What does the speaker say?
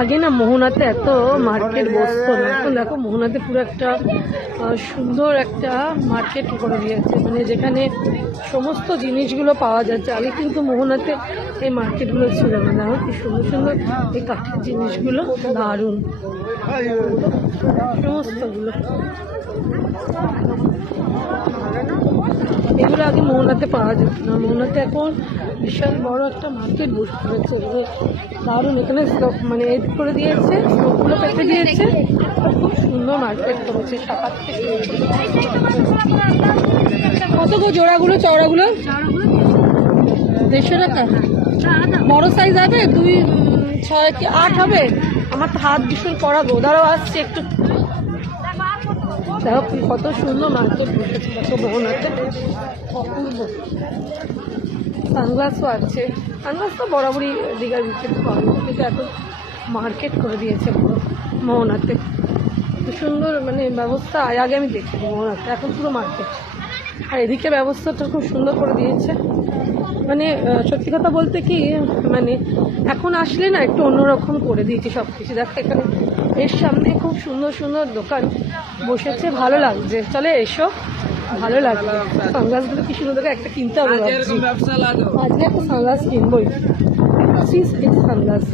আগে না মোহনাতে এত মার্কেট বসতো না, এখন দেখো মোহনাতে পুরো একটা সুন্দর একটা মার্কেট করে দিয়েছে, মানে যেখানে সমস্ত জিনিসগুলো পাওয়া যাচ্ছে। আগে কিন্তু মোহনাতে এই মার্কেটগুলো ছিল না। দেখো কি সুন্দর সুন্দর এই কাঠের জিনিসগুলো, দারুণ সমস্তগুলো। এগুলো আগে মোহনাতে পাওয়া যেত না, মোহনাতে এখন বিশাল বড় একটা মার্কেট বসে পড়েছে। দারুণ, এখানে মানে এড করে দিয়েছে, স্টোভগুলো পেতে দিয়েছে, খুব সুন্দর মার্কেট করেছে। সকাল থেকে কত গো জোড়াগুলো, চওড়াগুলো 150 টাকা। বড় সাইজ হবে 2, 6 কি 8 হবে? আমার তো হাত ভীষণ করা গো, দাঁড়াও আসছে একটু। দেখো কত সুন্দর মার্কেট বসেছে, দেখো মোহনাতে অপূর্ব। সানগ্লাসও আছে, সানগ্লাস তো বরাবরই দীঘার ভিতরে পাওয়া যায়, কিন্তু এখন মার্কেট করে দিয়েছে পুরো মোহনাতে। খুব সুন্দর মানে ব্যবস্থা, আগে আমি দেখিনি মোহনাতে, এখন পুরো মার্কেট। আর এদিকে ব্যবস্থাটা খুব সুন্দর করে দিয়েছে। মানে সত্যি কথা বলতে কি, মানে এখন আসলে না একটু অন্যরকম করে দিয়েছে সব কিছু। দেখো এখানে এর সামনে খুব সুন্দর সুন্দর দোকান বসেছে, ভালো লাগছে। চলে এসো, ভালো লাগবে। সানগ্লাসগুলো কি সুন্দর, একটা কিনতে হবে, আজকে একটা সানগ্লাস কিনবোই। সানগ্লাস